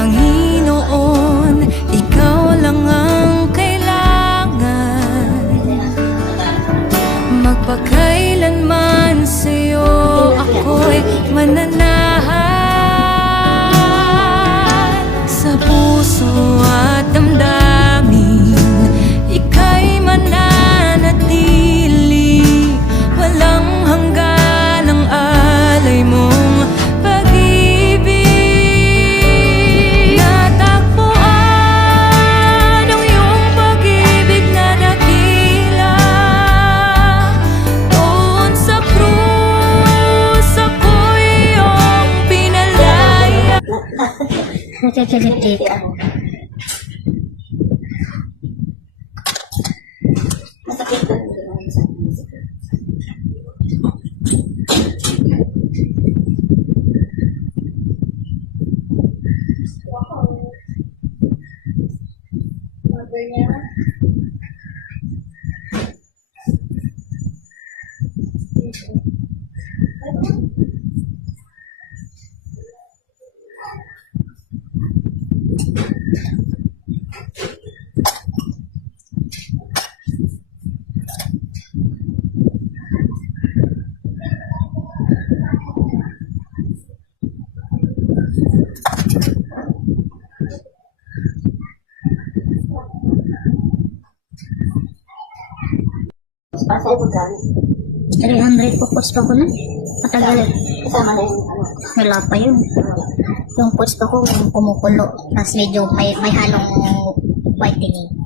Panginoon, ikaw lang ang kailangan. Magpakailanman sa'yo ako'y mananahan. Sa puso at damdamin, ika'y mananatili. Walang hanggan ang alay mong pag-ibig. Natagpuan ang iyong pag-ibig na dakila. Doon sa krus ako'y iyong pinalaya. Nagkakalitik. Pasay po gani. 300 po post pa ko na. Matagal. Kasama na yung Wala pa yun. Yung post pa ko kumukulo. Tapos medyo may halong whitening.